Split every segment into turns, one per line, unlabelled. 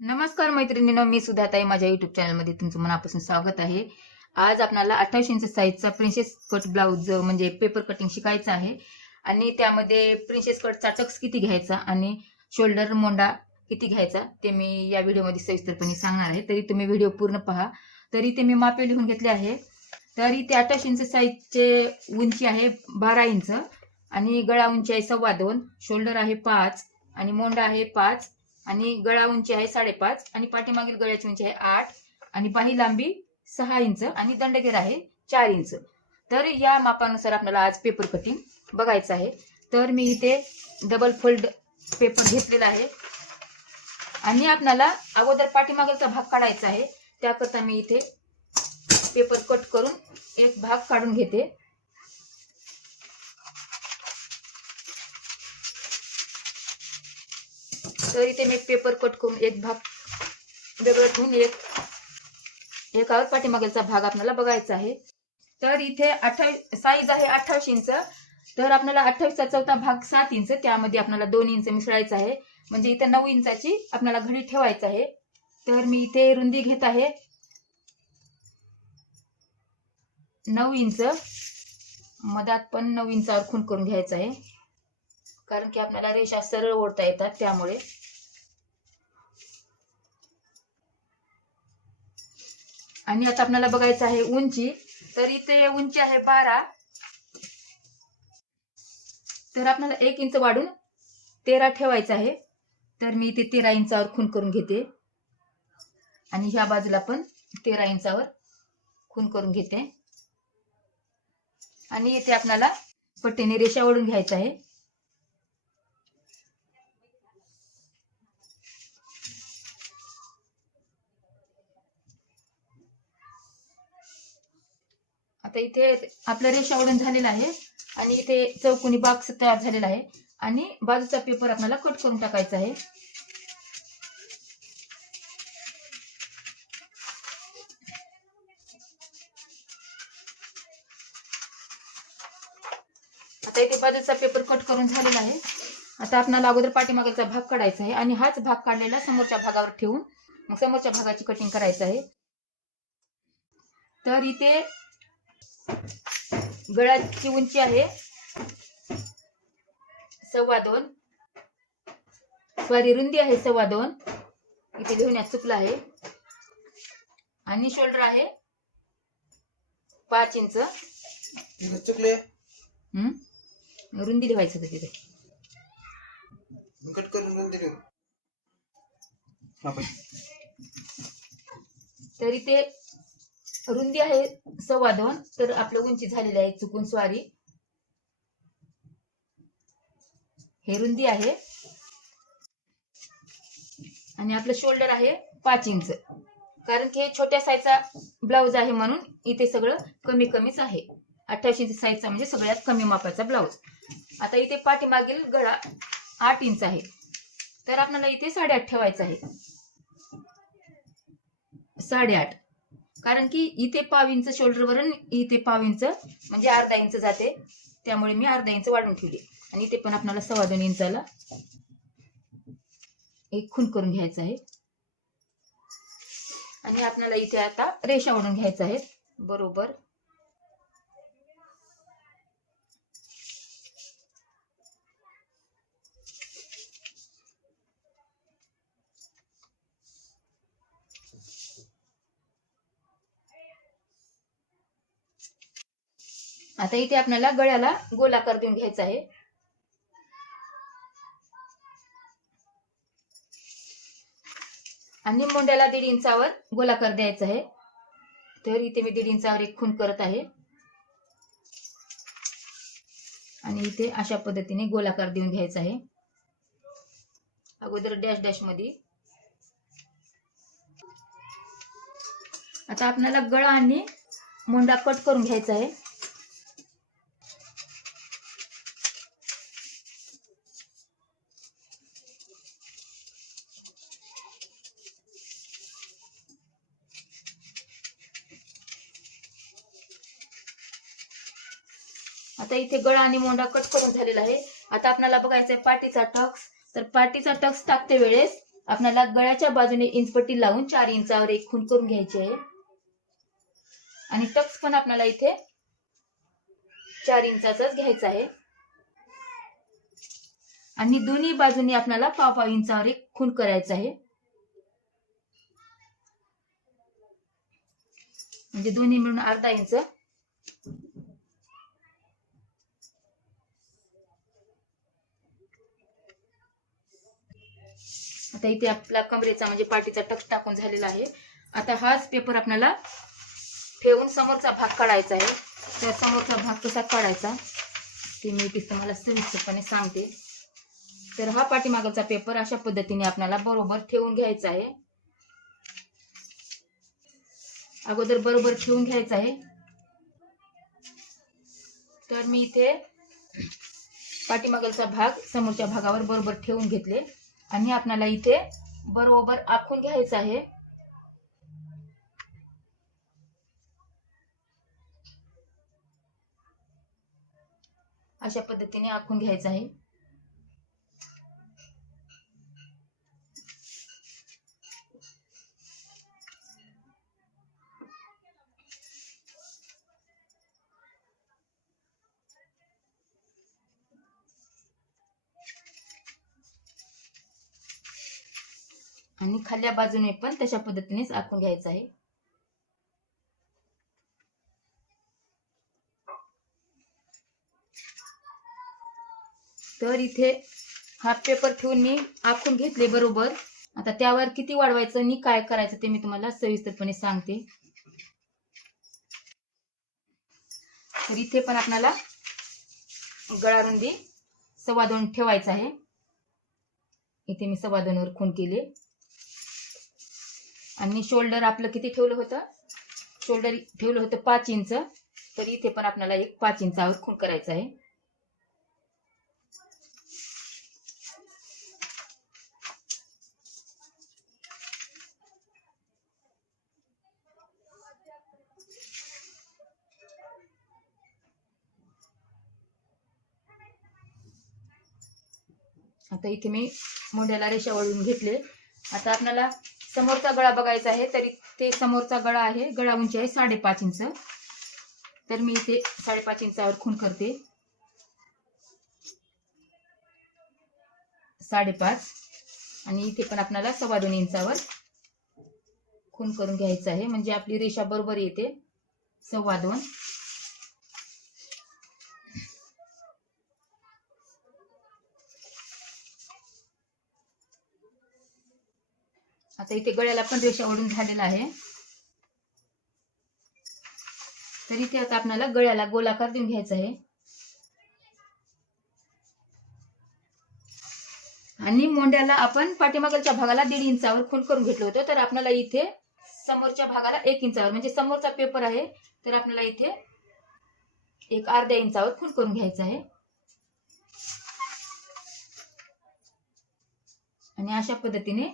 नमस्कार मैत्रिणींनो मी सुधाताई माझ्या युट्यूब चॅनलमध्ये तुमचं मनापासून स्वागत आहे. आज आपल्याला अठ्ठावीस इंच साईजचा प्रिन्सेस कट ब्लाऊज म्हणजे पेपर कटिंग शिकायचं आहे. आणि त्यामध्ये प्रिन्सेस कटचा टक्स किती घ्यायचा आणि शोल्डर मोंडा किती घ्यायचा ते मी या व्हिडिओमध्ये सविस्तरपणे सांगणार आहे. तरी तुम्ही व्हिडिओ पूर्ण पहा. तरी ते मी मापे लिहून घेतले आहे. तरी ते अठ्ठावीस इंच साईजचे उंची आहे बारा इंच. आणि गळा उंची आहे सव्वा दोन. शोल्डर आहे पाच. आणि मोंडा आहे पाच. आणि गळा उंची आहे साडेपाच आणि पाठीमागील गळ्याची उंची आहे आठ आणि बाही लांबी सहा इंच आणि दंडगेर आहे चार इंच. तर या मापानुसार आपल्याला आज पेपर कटिंग बघायचं आहे. तर मी इथे डबल फोल्ड पेपर घेतलेला आहे. आणि आपल्याला अगोदर पाठीमागलचा भाग काढायचा आहे. त्याकरता मी इथे पेपर कट करून एक भाग काढून घेते. तर इथे मी पेपर कट करून एक भाग वेगळं ठेवून एक एकावर पाठीमागेचा भाग आपल्याला बघायचा आहे. तर इथे अठ्ठावीस साईज आहे अठ्ठावीस इंच. तर आपल्याला अठ्ठावीसचा चौथा भाग सात इंच त्यामध्ये आपल्याला दोन इंच मिसळायचं आहे. म्हणजे इथे नऊ इंचाची आपल्याला घडी ठेवायचं आहे. तर मी इथे रुंदी घेत आहे. नऊ इंच. मधात पण नऊ इंचावर खून करून घ्यायचं आहे. कारण की आपल्याला रेषा सरळ ओढता येतात त्यामुळे. आणि आता आपल्याला बघायचं आहे उंची. तर इथे उंची आहे बारा. तर आपल्याला एक इंच वाढून तेरा ठेवायचं आहे. तर मी इथे तेरा इंचावर खून करून घेते. आणि ह्या बाजूला पण तेरा इंचावर खून करून घेते. आणि इथे आपल्याला पट्टीने रेषा ओढून घ्यायचं आहे. आता इथे आपला रेषा ओढून झालेला आहे आणि इथे चौकोनी बॉक्स तयार झालेला आहे. आणि बाजूचा पेपर आपल्याला कट करून टाकायचा आहे. आता इथे बाजूचा पेपर कट करून झालेला आहे. आता आपल्याला अगोदर पाठीमागचा भाग काढायचा आहे आणि हाच भाग काढलेला समोरच्या भागावर ठेवून मग समोरच्या भागाची कटिंग करायचं आहे. तर इथे गळ्याची उंची आहे. सव्वा दोन. सॉरी रुंदी आहे सव्वा दोन. इथे लिहिण्यात चुकलं आहे. आणि शोल्डर आहे पाच इंच.
चुकले.
हम्म? रुंदी लिहायचं होतं तिथे.
कट करून बाई.
तर इथे रुंदी आहे सव्वा दोन तर आपलं उंची झालेली आहे चुकून स्वारी. हे रुंदी आहे. आणि आपलं शोल्डर आहे पाच इंच. कारण की हे छोट्या साईजचा ब्लाऊज आहे म्हणून इथे सगळं कमी कमीच आहे. अठ्ठावीस इंच साईजचा म्हणजे सगळ्यात कमी मापाचा ब्लाऊज आता इथे पाठीमागील गळा आठ इंच आहे. तर आपल्याला इथे साडेआठ ठेवायचं आहे. साडेआठ. कारण की इथे पाव इंच शोल्डरवरून इथे पाव इंच म्हणजे अर्धा इंच जाते. त्यामुळे मी अर्धा इंच वाढून ठेवली. आणि इथे पण आपल्याला सव्वा दोन इंचाला एक खून करून घ्यायचं आहे. आणि आपल्याला इथे आता रेषा ओढून घ्यायचं आहे. बरोबर. आता इथे आपल्याला गळ्याला गोलाकार देऊन घ्यायचा आहे. आणि मोंड्याला दीड इंचावर गोलाकार द्यायचा आहे. तर इथे मी दीड इंचावर एक खून करत आहे. आणि इथे अशा पद्धतीने गोलाकार देऊन घ्यायचा आहे. अगोदर डॅश डॅशमध्ये आता आपल्याला गळा आणि मोंडा कट करून घ्यायचा आहे. आता इथे गळा आणि मोंडा कट करून झालेला आहे. आता आपल्याला बघायचा आहे पाठीचा टक्स तर पाठीचा टक्स टाकते वेळेस आपल्याला गळ्याच्या बाजूने इंचपट्टी लावून चार इंचावर एक खून करून घ्यायची आहे. आणि टक्स पण आपल्याला इथे चार इंचाचाच घ्यायचा आहे. आणि दोन्ही बाजूने आपल्याला पाव पाव इंचावर एक खून करायचा आहे. म्हणजे दोन्ही मिळून अर्धा इंच आता इथे आपला कमरेचा म्हणजे पाठीचा टक्स टाकून झालेला आहे. आता हाच पेपर आपल्याला ठेवून समोरचा भाग काढायचा आहे. तर समोरचा भाग कसा काढायचा? ते मी इथे तुम्हाला सविस्तरपणे सांगते. तर हा पाठीमागचा पेपर अशा पद्धतीने आपल्याला बरोबर ठेवून घ्यायचा आहे. अगोदर बरोबर ठेवून घ्यायचा आहे. तर मी इथे पाठीमागलचा भाग समोरच्या भागावर बरोबर ठेवून घेतले. आणि आपल्याला इथे बरोबर आखून घ्यायचं आहे. अशा पद्धतीने आखून घ्यायचं आहे. आणि बाजूने पण तशा पद्धतीनेच आखून घ्यायचं आहे. तर इथे हाफ पेपर ठेवून मी आखून घेतले बरोबर. आता त्यावर किती वाढवायचं आणि काय करायचं ते मी तुम्हाला सविस्तरपणे सांगते. तर इथे पण आपल्याला गळा रुंदी सव्वा दोन ठेवायचं आहे. इथे मी सव्वा दोनवर खून केले. आणि शोल्डर आपलं किती ठेवलं होतं? शोल्डर ठेवलं होतं पाच इंच. तर इथे पण आपल्याला एक पाच इंचावर खून करायचं आहे. आता इथे मी मोंड्याला रेषा वळून घेतले. आता आपल्याला समोरचा गळा बघायचा आहे तरी ते समोरचा गळा आहे. गळा उंची आहे साडेपाच इंच. तर मी इथे साडेपाच इंचावर खून करते. साडेपाच. आणि इथे पण आपल्याला सव्वा दोन इंचावर खून करून घ्यायचं आहे. म्हणजे आपली रेषा बरोबर येते. सव्वा दोन. आता इथे गळ्याला पण रेषा ओढून झालेला आहे. तर इथे आता आपल्याला गळ्याला गोलाकार देऊन घ्यायचा आहे. आणि मोंड्याला आपण पाठीमागलच्या भागाला दीड इंचावर खोल करून घेतलं होतं. तर आपल्याला इथे समोरच्या भागाला एक इंचावर म्हणजे समोरचा पेपर आहे तर आपल्याला इथे एक अर्ध्या इंचावर खून करून घ्यायचा आहे. आणि अशा पद्धतीने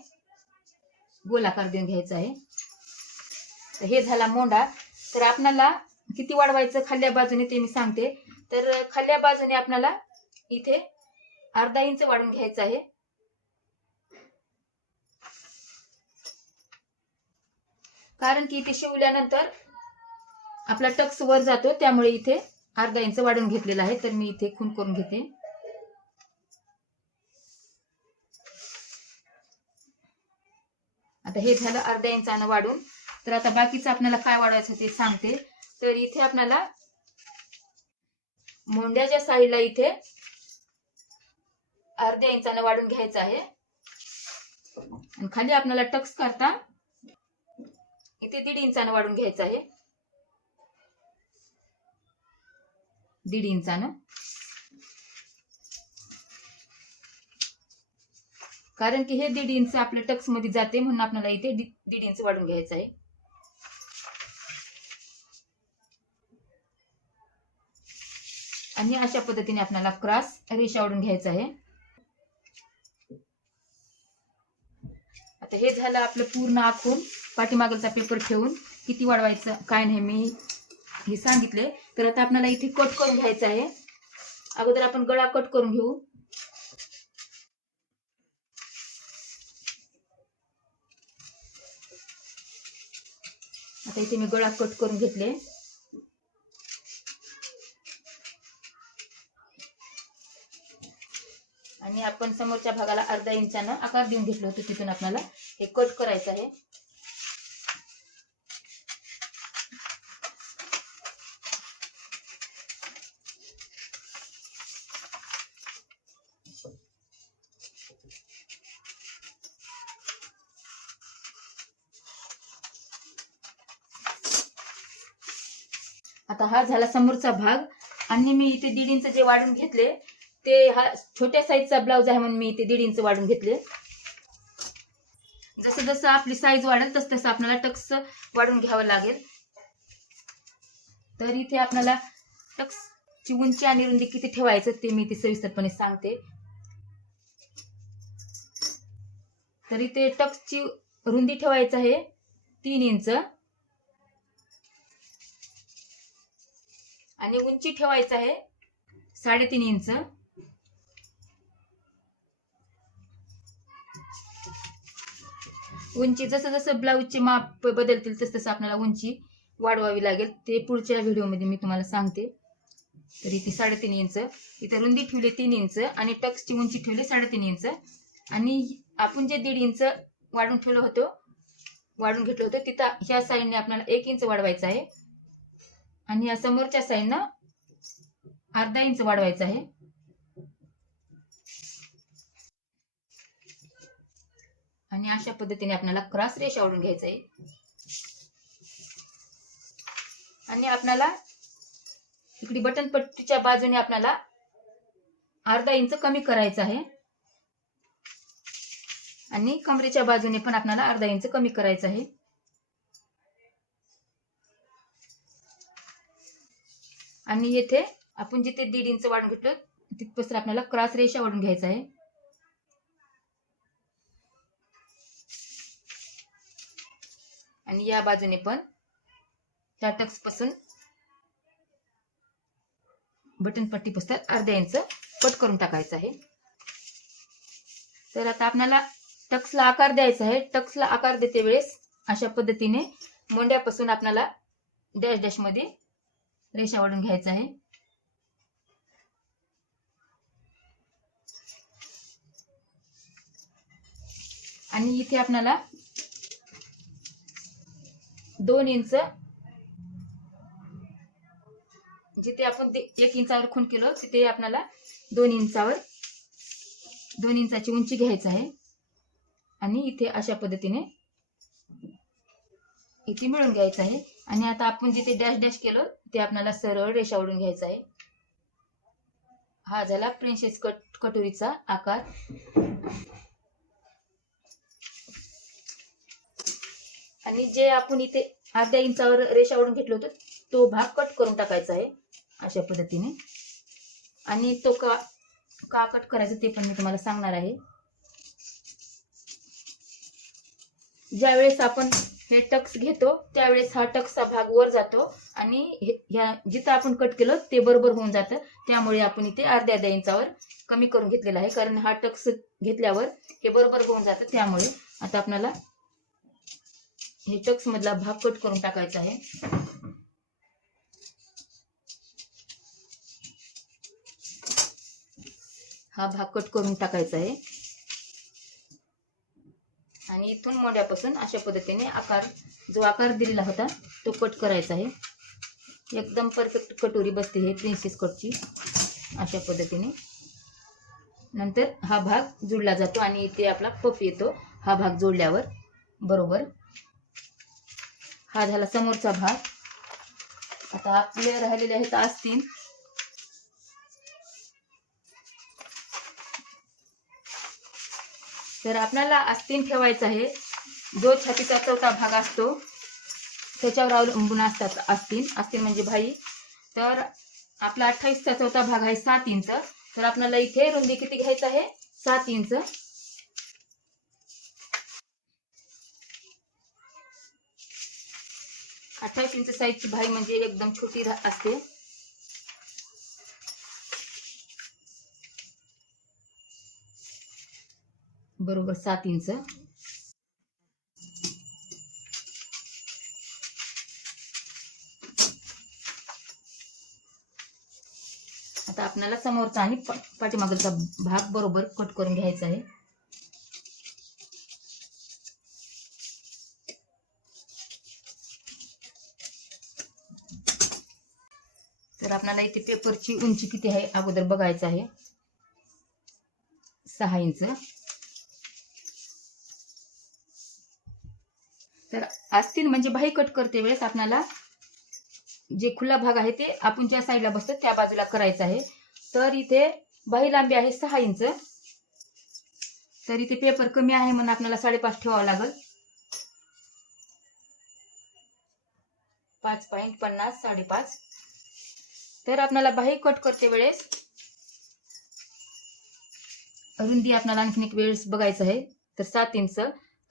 गोलाकार देऊन घ्यायचा आहे. तर हे झाला मोंडा तर आपणाला किती वाढवायचं खाल्ल्या बाजूने ते मी सांगते. तर खाल्ल्या बाजूने आपल्याला इथे अर्धा इंच वाढून घ्यायचं आहे. कारण की इथे शिवल्यानंतर आपला टक्स वर जातो त्यामुळे इथे अर्धा इंच वाढून घेतलेला आहे. तर मी इथे खून करून घेते. आता हे झालं अर्ध्या इंचानं वाढून. तर आता बाकीचं आपल्याला काय वाढवायचं ते सांगते. तर इथे आपल्याला मोंड्याच्या साईडला इथे अर्ध्या इंचानं वाढून घ्यायचं आहे. आणि खाली आपल्याला टक्स करता इथे दीड इंचानं वाढून घ्यायचं आहे. दीड इंचानं कारण की हे दीड इंच आपल्या टक्समध्ये जाते म्हणून आपल्याला इथे दीड इंच वाढून घ्यायचं आहे. आणि अशा पद्धतीने आपल्याला क्रॉस रेषा ओढून घ्यायचं आहे. आता हे झालं आपलं पूर्ण आखून. पाठीमागलचा पेपर ठेवून किती वाढवायचं काय नाही मी हे सांगितले. तर आता आपल्याला इथे कट करून घ्यायचं आहे. अगोदर आपण गळा कट करून घेऊ. इथे मी गळा कट करून घेतले. आणि आपण समोरच्या भागाला अर्धा इंचानं आकार देऊन घेतलं होतं तिथून आपल्याला. हे कट करायचं आहे. आता हा झाला समोरचा भाग. आणि मी इथे दीड इंच जे वाढून घेतले ते हा छोट्या साईजचा ब्लाऊज आहे म्हणून मी इथे दीड इंच वाढून घेतले. जसं जसं आपली साईज वाढेल तसं तसं आपल्याला टक्स वाढून घ्यावं लागेल. तर इथे आपल्याला टक्सची उंची आणि रुंदी किती ठेवायचं ते मी इथे सविस्तरपणे सांगते. तर इथे टक्सची रुंदी ठेवायचं आहे तीन इंच. आणि उंची ठेवायचं आहे साडेतीन इंच. उंची जसं जसं ब्लाऊजचे माप बदलतील तसं तसं आपल्याला उंची वाढवावी लागेल. ते पुढच्या व्हिडिओमध्ये मी तुम्हाला सांगते. तर इथे साडेतीन इंच इथे रुंदी ठेवली तीन इंच आणि टक्सची उंची ठेवली साडेतीन इंच. आणि आपण जे दीड इंच वाढून ठेवलं होतं वाढून घेतलं होतं तिथं ह्या साईडने आपल्याला एक इंच वाढवायचं आहे. आणि या समोरच्या साईडनं अर्धा इंच वाढवायचं आहे. आणि अशा पद्धतीने आपल्याला क्रॉस रेषा ओढून घ्यायचं आहे. आणि आपल्याला इकडे बटन पट्टीच्या बाजूने आपल्याला अर्धा इंच कमी करायचं आहे. आणि कमरेच्या बाजूने पण आपल्याला अर्धा इंच कमी करायचं आहे. आणि येथे आपण जिथे दीड इंच वाढून घेतलं तिथपासून आपल्याला क्रॉस रेषा वाढून घ्यायचा आहे. आणि या बाजूने पण त्या टक्सपासून बटन पट्टी पुस्तक अर्ध्या इंच कट करून टाकायचं आहे. तर आता आपल्याला टक्सला आकार द्यायचा आहे. टक्सला आकार देते वेळेस अशा पद्धतीने मोंड्यापासून आपल्याला डॅश डॅशमध्ये रेषा वाढून आहे. आणि इथे आपल्याला दोन इंच जिथे आपण एक इंचावर खून केलो तिथे आपल्याला दोन इंचावर दोन इंचाची उंची घ्यायचं आहे. आणि इथे अशा पद्धतीने इथे मिळून घ्यायचं आहे. आणि आता आपण जिथे डॅश डॅश केलं ते आपल्याला सरळ रेषावडून घ्यायचं घ्यायचा आहे. हा झाला प्रिन्सेस कट कटोरीचा आकार. आणि जे आपण इथे अर्ध्या इंचावर रेषावरून घेतलं होतं तो भाग कट करून टाकायचा आहे अशा पद्धतीने. आणि तो का का कट करायचा ते पण मी तुम्हाला सांगणार आहे. ज्यावेळेस आपण हे टक्स घेतो त्यावेळेस हा टक्सचा भाग वर जातो. आणि ह्या जिथं आपण कट केलं ते बरोबर होऊन जातं. त्यामुळे आपण इथे अर्ध्या अर्ध्या इंचावर कमी करून घेतलेला आहे. कारण हा टक्स घेतल्यावर हे बरोबर होऊन जातं. त्यामुळे आता आपल्याला हे टक्स मधला भाग कट करून टाकायचा आहे. हा भाग कट करून टाकायचा आहे. आणि इथून मोंड्यापासून अशा पद्धतीने आकार जो आकार दिलेला होता तो कट करायचा आहे. एकदम परफेक्ट कटोरी बसते हे प्रिन्सेस कटची अशा पद्धतीने. नंतर हा भाग जुडला जातो आणि इथे आपला पफ येतो. हा भाग जोडल्यावर बरोबर. हा झाला समोरचा भाग. आता आपले राहिलेले आहेत आस्तीन तर आपल्याला आस्तीन ठेवायचा आहे. जो छातीचा चौथा भाग असतो त्याच्यावर अवलंबून असतात असतील. असतील म्हणजे भाई. तर आपला अठ्ठावीसचा चौथा भाग आहे सात इंच. तर आपल्याला इथे रुंदी किती घ्यायचं आहे? सात इंच. अठ्ठावीस इंच साईजची भाई म्हणजे एकदम छोटी असते. बरोबर सात इंच. आता आपल्याला समोरचा आणि पाठीमागचा भाग बरोबर कट करून घ्यायचा आहे. तर आपल्याला इथे पेपरची उंची किती आहे अगोदर बघायचं आहे. सहा इंच. तर असतील म्हणजे बाही कट करते वेळेस आपल्याला जे खुला भाग आहे ते आपण ज्या साईडला बसतो त्या बाजूला करायचं आहे. तर इथे बाही लांबी आहे सहा इंच. तर इथे पेपर कमी आहे म्हणून आपल्याला साडेपाच ठेवावं लागल. पाच पॉईंट पन्नास साडेपाच. तर आपल्याला बाही कट करते वेळेस. रुंदी आपल्याला आणखीन एक वेळेस बघायचं आहे. तर सात इंच.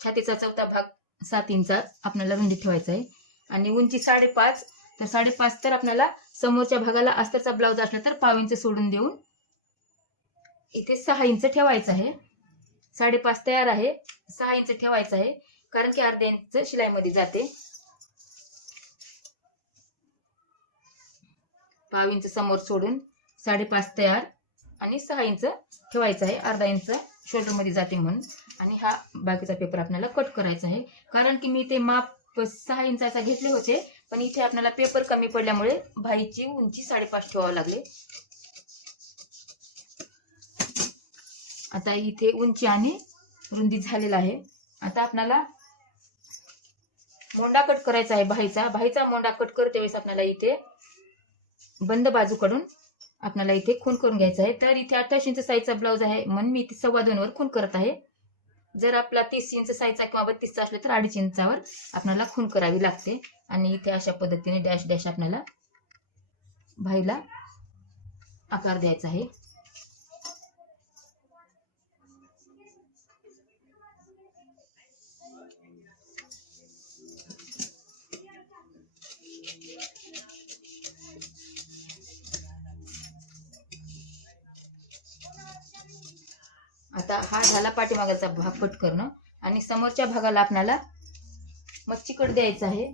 छातीचा चौथा भाग सात इंच आपल्याला रुंदी ठेवायचा आहे. आणि उंची साडेपाच. तर साडेपाच तर आपल्याला समोरच्या भागाला अस्तरचा ब्लाऊज असला तर पाव इंच सोडून देऊन इथे सहा इंच ठेवायचं आहे. साडेपाच तयार आहे. सहा इंच ठेवायचं आहे. कारण की अर्ध्या इंच शिलाईमध्ये जाते. पाव इंच समोर सोडून साडेपाच तयार आणि सहा इंच ठेवायचं आहे. अर्धा इंच शोल्डरमध्ये जाते म्हणून. आणि हा बाकीचा पेपर आपल्याला कट करायचा आहे. कारण की मी ते माप सहा इंचाचा घेतले होते. पण इथे आपल्याला पेपर कमी पडल्यामुळे भाईची उंची साडेपाच ठेवावं लागले. आता इथे उंची आणि रुंदी झालेला आहे. आता आपल्याला मोंडा कट करायचा आहे भाईचा. भाईचा मोंडा कट करते वेळेस आपल्याला इथे बंद बाजूकडून आपल्याला इथे खून करून घ्यायचा आहे. तर इथे अठ्ठावीस इंच साईजचा ब्लाऊज आहे. म्हणून मी इथे सव्वा दोन वर खून करत आहे. जर आपला तीस इंच साईजचा किंवा बत्तीसचा असला तर अडीच इंचावर आपल्याला खून करावी लागते. आणि इथे अशा पद्धतीने डॅश डॅश आपल्याला भाईला आकार द्यायचा आहे. आता हा झाला पाठीमागाचा भाग कट करणं. आणि समोरच्या भागाला आपल्याला मच्छी कट द्यायचा आहे.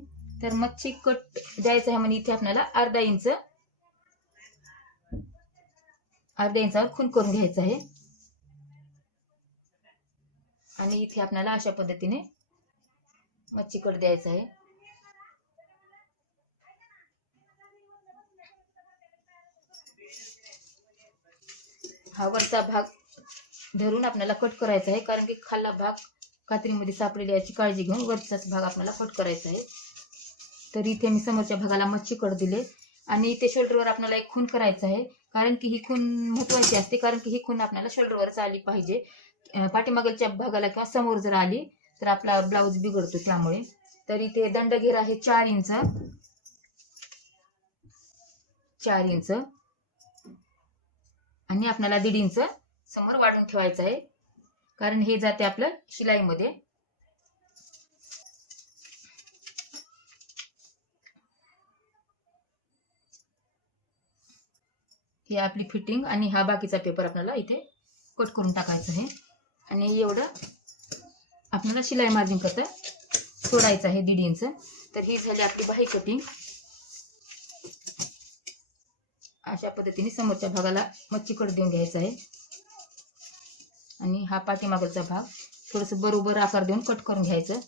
तर मच्छी कट द्यायचा आहे म्हणजे इथे आपल्याला अर्धा इंच अर्ध्या इंचावर खून करून घ्यायचं आहे. आणि इथे आपल्याला अशा पद्धतीने मच्छी कट द्यायचा आहे. हा वरचा भाग धरून आपल्याला कट करायचा आहे. कारण की खाल्ला भाग कात्रीमध्ये सापडेल याची काळजी घेऊन वरचाच भाग आपल्याला कट करायचा आहे. तर इथे मी समोरच्या भागाला मच्छी कट दिले. आणि इथे शोल्डरवर आपल्याला एक खून करायचा आहे. कारण की ही खून महत्वाची असते. कारण की ही खून आपल्याला शोल्डरवरच आली पाहिजे. पाठीमागलच्या भागाला किंवा समोर जर आली तर आपला ब्लाऊज बिघडतो त्यामुळे. तर इथे दंडघेर आहे चार इंच. चार इंच. आणि आपल्याला दीड इंच. समोर वाढून ठेवायचं आहे. कारण हे जाते आपलं शिलाईमध्ये. ही आपली फिटिंग आणि हा बाकीचा पेपर आपल्याला इथे कट करून टाकायचा आहे. आणि एवढं आपल्याला शिलाई मार्जिन करता सोडायचं आहे दीड इंच. तर ही झाली आपली बाही कटिंग अशा पद्धतीने समोरच्या भागाला मच्छी कट देऊन घ्यायचं आहे. आणि हा पाठीमागचा भाग. थोडस बरोबर आकार देऊन कट करून घ्यायचं.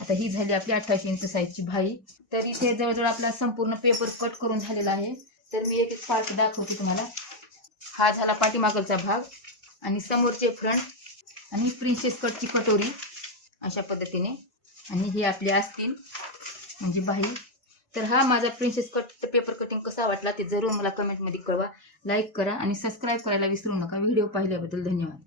आता ही झाली आपली अठ्ठावीस इंच साईजची भाई तर इथे जवळजवळ आपला संपूर्ण पेपर कट करून झालेला आहे. तर मी एक एक पार्ट दाखवते तुम्हाला. हा झाला पाठीमागचा भाग आणि समोरचे फ्रंट आणि प्रिन्सेस कटची कटोरी अशा पद्धतीने. आणि हे आपले असतील म्हणजे बाही तर हा माझा प्रिन्सेस कट पेपर कटिंग कसा वाटला ते जरूर मला कमेंटमध्ये कळवा. लाईक करा आणि सबस्क्राईब करायला विसरू नका. व्हिडिओ पाहिल्याबद्दल धन्यवाद.